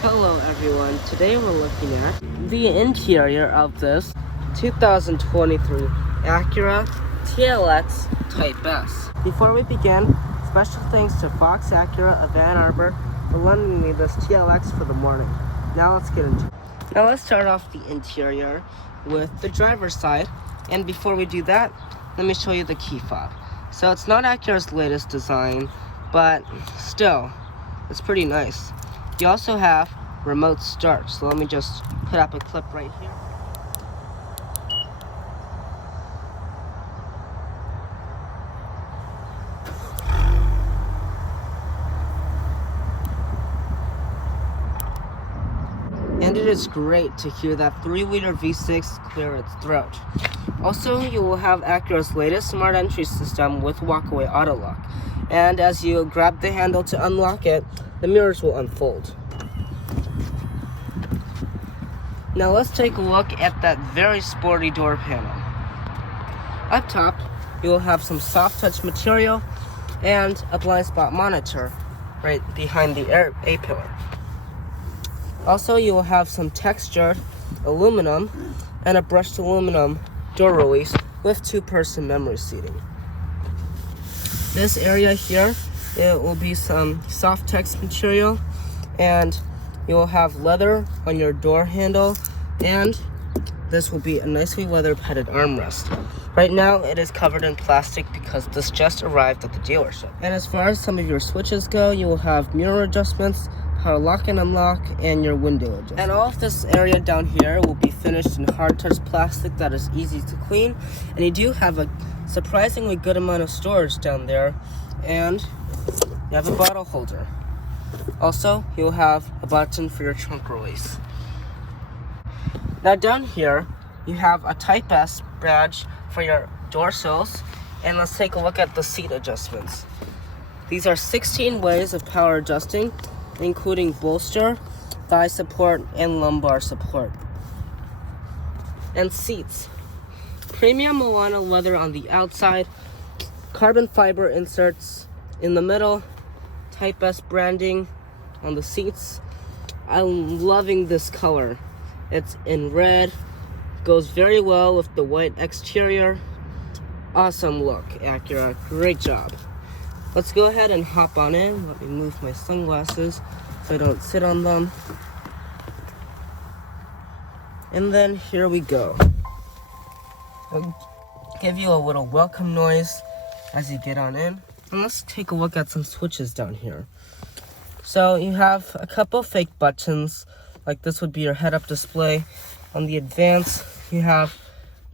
Hello everyone, today we're looking at the interior of this 2023 Acura TLX Type S. Before we begin, special thanks to Fox Acura of Ann Arbor for lending me this TLX for the morning. Now let's get into it. Now let's start off the interior with the driver's side, and before we do that, let me show you the key fob. So it's not Acura's latest design, but still, it's pretty nice. You also have remote start, so let me just put up a clip right here. And it is great to hear that 3-liter V6 clear its throat. Also, you will have Acura's latest smart entry system with walkaway auto lock. And as you grab the handle to unlock it, the mirrors will unfold. Now let's take a look at that very sporty door panel. Up top, you will have some soft touch material and a blind spot monitor right behind the A-pillar. Also, you will have some textured aluminum and a brushed aluminum door release with 2-person memory seating. This area here, it will be some soft text material, and you will have leather on your door handle, and this will be a nicely leather padded armrest. Right now, it is covered in plastic because this just arrived at the dealership. And as far as some of your switches go, you will have mirror adjustments, power lock and unlock, and your window adjustment. And all of this area down here will be finished in hard touch plastic that is easy to clean. And you do have a surprisingly good amount of storage down there, and you have a bottle holder. Also, you'll have a button for your trunk release. Now down here, you have a Type S badge for your door sills, and let's take a look at the seat adjustments. These are 16 ways of power adjusting, including bolster, thigh support, and lumbar support. And seats. Premium Milano leather on the outside, carbon fiber inserts in the middle, Type S branding on the seats. I'm loving this color. It's in red, goes very well with the white exterior. Awesome look, Acura, great job. Let's go ahead and hop on in. Let me move my sunglasses so I don't sit on them. And then here we go. I'll give you a little welcome noise as you get on in. And let's take a look at some switches down here. So you have a couple fake buttons, like this would be your head-up display. On the advance, you have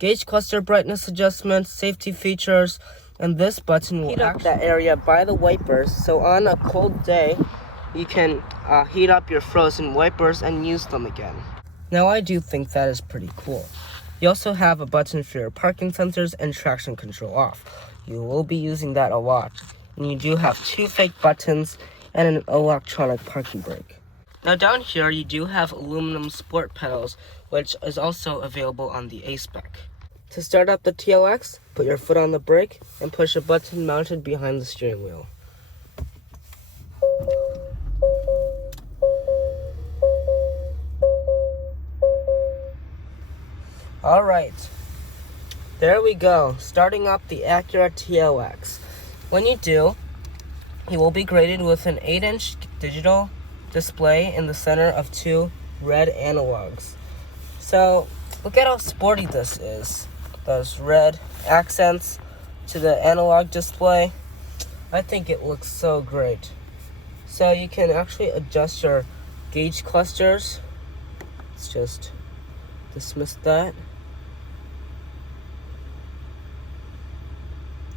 gauge cluster brightness adjustments, safety features, and this button will heat up that area by the wipers. So on a cold day, you can heat up your frozen wipers and use them again. Now I do think that is pretty cool. You also have a button for your parking sensors and traction control off. You will be using that a lot. And you do have 2 fake buttons and an electronic parking brake. Now down here, you do have aluminum sport pedals, which is also available on the A-Spec. To start up the TLX, put your foot on the brake and push a button mounted behind the steering wheel. Alright, there we go, starting up the Acura TLX. When you do, you will be greeted with an 8-inch digital display in the center of 2 red analogs. So look at how sporty this is. Those red accents to the analog display. I think it looks so great. So you can actually adjust your gauge clusters. Let's just dismiss that.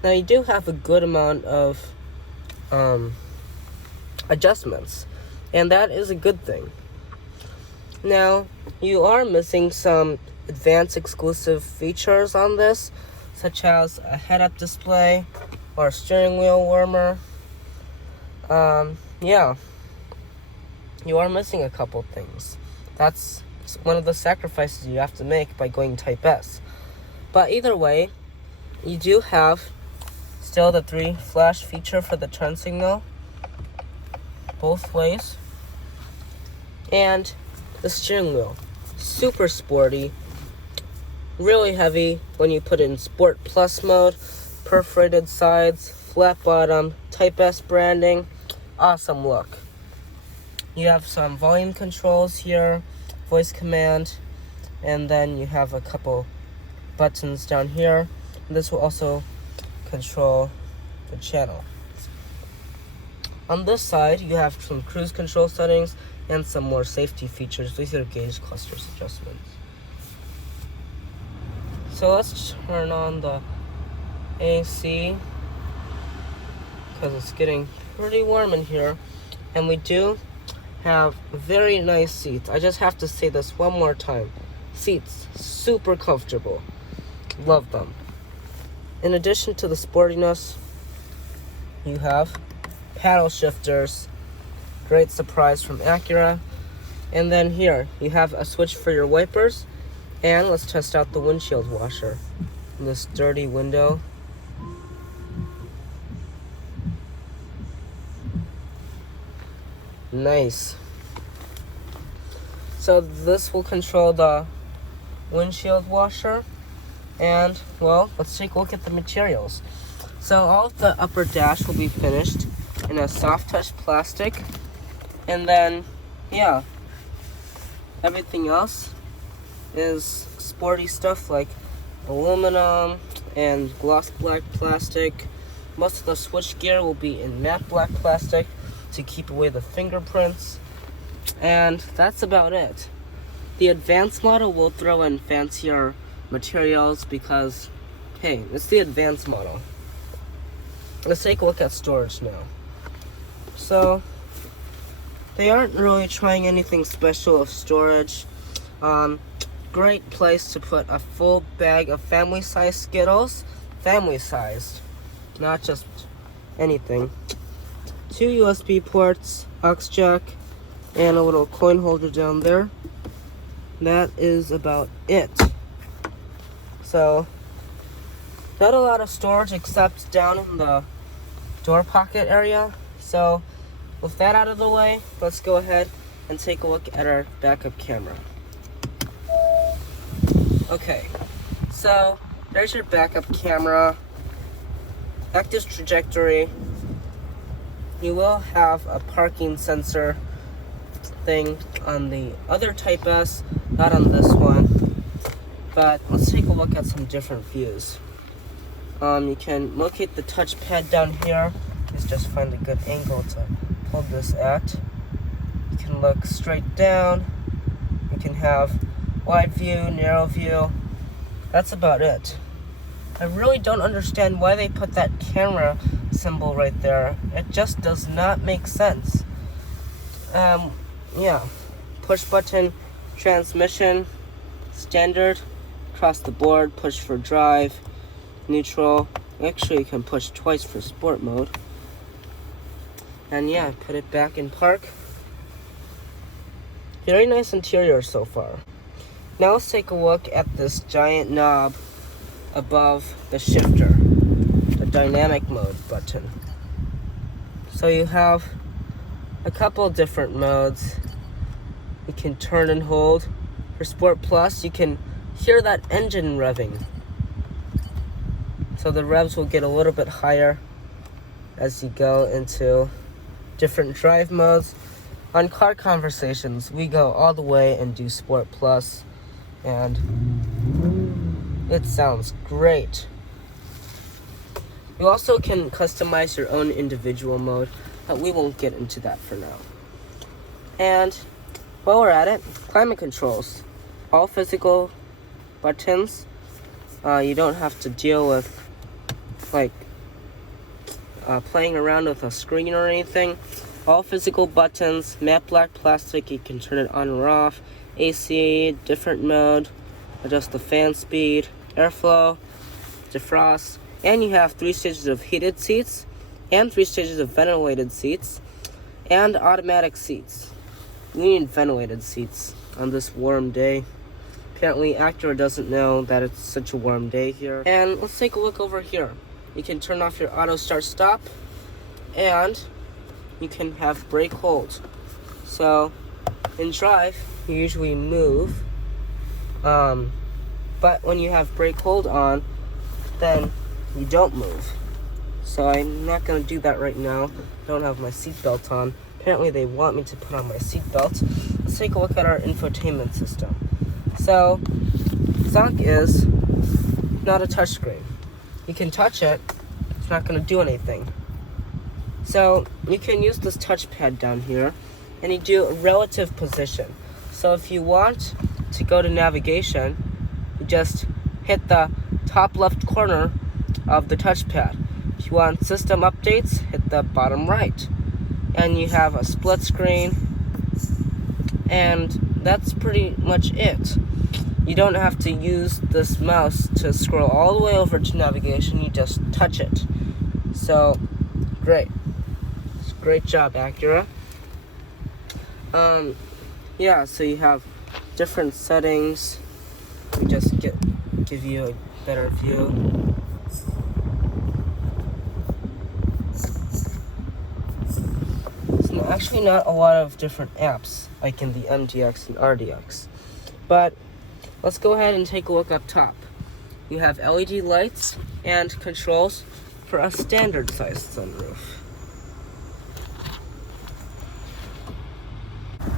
Now you do have a good amount of adjustments, and that is a good thing. Now, you are missing some advanced exclusive features on this, such as a head-up display or a steering wheel warmer. Yeah, you are missing a couple things. That's one of the sacrifices you have to make by going Type S. But either way, you do have still the 3 flash feature for the turn signal, both ways. And the steering wheel, super sporty, really heavy when you put it in Sport Plus mode, perforated sides, flat bottom, Type S branding, awesome look. You have some volume controls here, voice command, and then you have a couple buttons down here. This will also control the channel. On this side, you have some cruise control settings and some more safety features with your gauge clusters adjustments. So let's turn on the AC because it's getting pretty warm in here, and we do have very nice seats. I just have to say this one more time. Seats, super comfortable. Love them. In addition to the sportiness, you have paddle shifters. Great surprise from Acura. And then here, you have a switch for your wipers. And let's test out the windshield washer. In this dirty window. Nice. So this will control the windshield washer. And, well, let's take a look at the materials. So all of the upper dash will be finished in a soft touch plastic. And then, yeah, everything else is sporty stuff like aluminum and gloss black plastic. Most of the switch gear will be in matte black plastic to keep away the fingerprints. And that's about it. The advanced model will throw in fancier materials because, hey, it's the advanced model. Let's take a look at storage now. So, they aren't really trying anything special of storage. Great place to put a full bag of family-sized Skittles. Family-sized, not just anything. 2 USB ports, aux jack, and a little coin holder down there. That is about it. So, not a lot of storage except down in the door pocket area. So, with that out of the way, let's go ahead and take a look at our backup camera. Okay, so there's your backup camera. Active trajectory. You will have a parking sensor thing on the other Type S, not on this one. But let's take a look at some different views. You can locate the touchpad down here. Let's just find a good angle to hold this at. You can look straight down. You can have wide view, narrow view. That's about it. I really don't understand why they put that camera symbol right there. It just does not make sense. Yeah. Push button transmission, standard, across the board, push for drive, neutral. Actually, you can push twice for sport mode. And yeah, put it back in park. Very nice interior so far. Now let's take a look at this giant knob above the shifter, the dynamic mode button. So you have a couple different modes. You can turn and hold. For Sport Plus, you can hear that engine revving. So the revs will get a little bit higher as you go into different drive modes. On Car Conversations, we go all the way and do Sport Plus, and it sounds great. You also can customize your own individual mode, but we won't get into that for now. And while we're at it, climate controls. All physical buttons. You don't have to deal with playing around with a screen or anything. All physical buttons, matte black plastic, you can turn it on or off. AC, different mode, adjust the fan speed, airflow, defrost, and you have 3 stages of heated seats, and 3 stages of ventilated seats, and automatic seats. We need ventilated seats on this warm day. Apparently Acura doesn't know that it's such a warm day here. And let's take a look over here. You can turn off your auto start stop, and you can have brake hold. So In drive, you usually move, but when you have brake hold on, then you don't move. So I'm not going to do that right now. I don't have my seatbelt on. Apparently they want me to put on my seatbelt. Let's take a look at our infotainment system. So, stock is not a touchscreen. You can touch it, it's not going to do anything. So, you can use this touchpad down here, and you do a relative position. So if you want to go to navigation, you just hit the top left corner of the touchpad. If you want system updates, hit the bottom right. And you have a split screen, and that's pretty much it. You don't have to use this mouse to scroll all the way over to navigation, you just touch it. So, great. Great job, Acura. Yeah, so you have different settings. We just give you a better view. There's actually not a lot of different apps like in the MDX and RDX. But let's go ahead and take a look up top. You have LED lights and controls for a standard sized sunroof.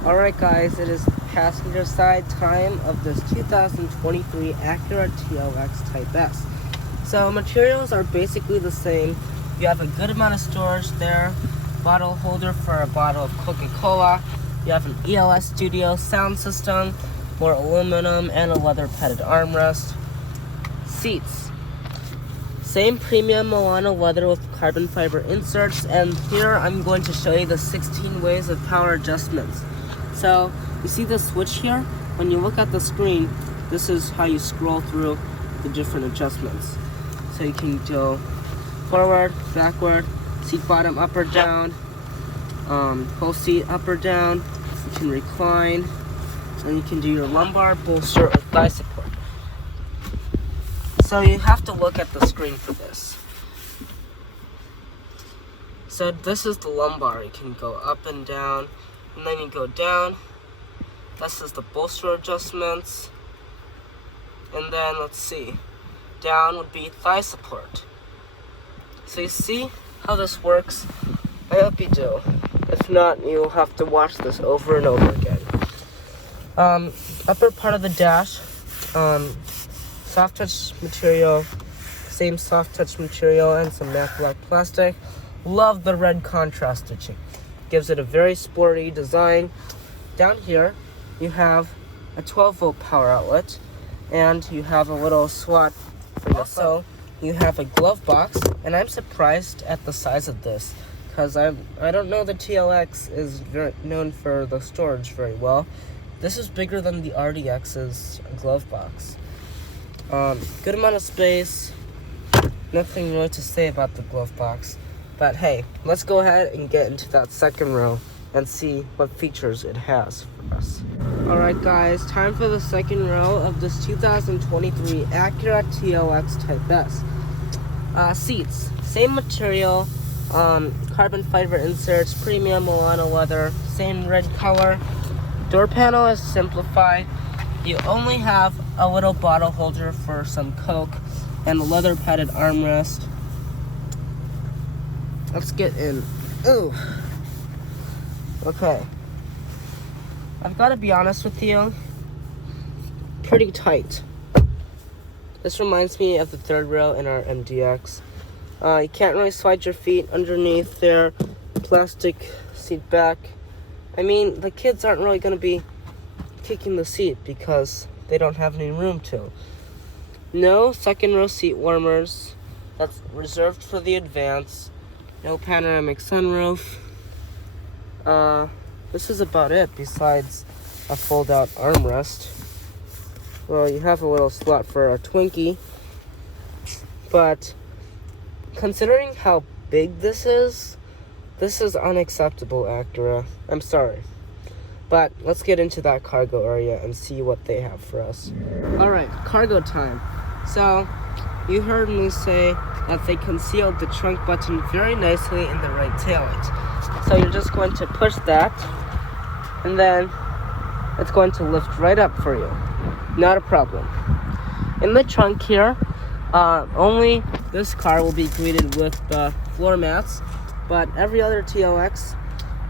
Alright guys, it is passenger side time of this 2023 Acura TLX Type S. So materials are basically the same. You have a good amount of storage there. Bottle holder for a bottle of Coca-Cola. You have an ELS Studio sound system, more aluminum, and a leather padded armrest. Seats. Same premium Milano leather with carbon fiber inserts, and here I'm going to show you the 16 ways of power adjustments. So, you see the switch here? When you look at the screen, this is how you scroll through the different adjustments. So you can go forward, backward, seat bottom up or down, whole seat up or down, you can recline, and you can do your lumbar, bolster, or thigh support. So you have to look at the screen for this. So this is the lumbar. You can go up and down, and then you go down. This is the bolster adjustments. And then, let's see, down would be thigh support. So you see how this works? I hope you do. If not, you'll have to watch this over and over again. Upper part of the dash, soft touch material, same soft touch material and some matte black plastic. Love the red contrast stitching. Gives it a very sporty design. Down here, you have a 12-volt power outlet, and you have a little slot for this. Also, you have a glove box, and I'm surprised at the size of this, because I don't know the TLX is known for the storage very well. This is bigger than the RDX's glove box. Good amount of space. Nothing really to say about the glove box. But hey, let's go ahead and get into that second row and see what features it has for us. Alright guys, time for the second row of this 2023 Acura TLX Type S. Seats, same material, carbon fiber inserts, premium Milano leather, same red color. Door panel is simplified. You only have a little bottle holder for some Coke and a leather padded armrest. Let's get in. Ooh. Okay. I've got to be honest with you. Pretty tight. This reminds me of the third row in our MDX. You can't really slide your feet underneath there. Plastic seat back. I mean, the kids aren't really going to be kicking the seat because they don't have any room to. No second row seat warmers. That's reserved for the Advance. No panoramic sunroof. This is about it besides a fold-out armrest. Well, you have a little slot for a Twinkie. But considering how big this is unacceptable, Acura. I'm sorry. But let's get into that cargo area and see what they have for us. Alright, cargo time. So, you heard me say that they concealed the trunk button very nicely in the right taillight. So you're just going to push that, and then it's going to lift right up for you. Not a problem. In the trunk here, only this car will be greeted with the floor mats, but every other TLX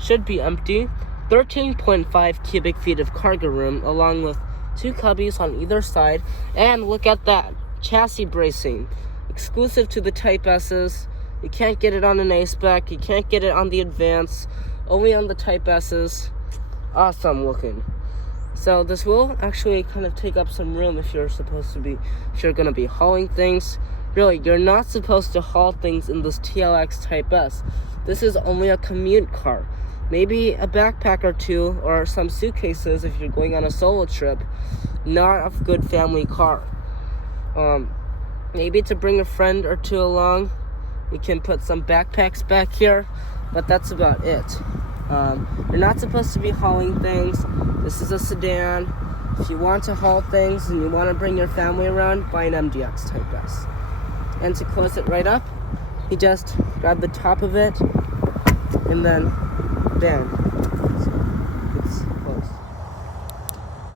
should be empty. 13.5 cubic feet of cargo room, along with 2 cubbies on either side. And look at that chassis bracing, exclusive to the Type S's. You can't get it on an A-Spec, you can't get it on the Advance, only on the Type S's. Awesome looking. So this will actually kind of take up some room if you're gonna be hauling things. Really, you're not supposed to haul things in this TLX Type S. This is only a commute car. Maybe a backpack or two, or some suitcases if you're going on a solo trip. Not a good family car. Maybe to bring a friend or two along. You can put some backpacks back here, but that's about it. You're not supposed to be hauling things. This is a sedan. If you want to haul things and you want to bring your family around, buy an MDX Type S. And to close it right up, you just grab the top of it and then bam.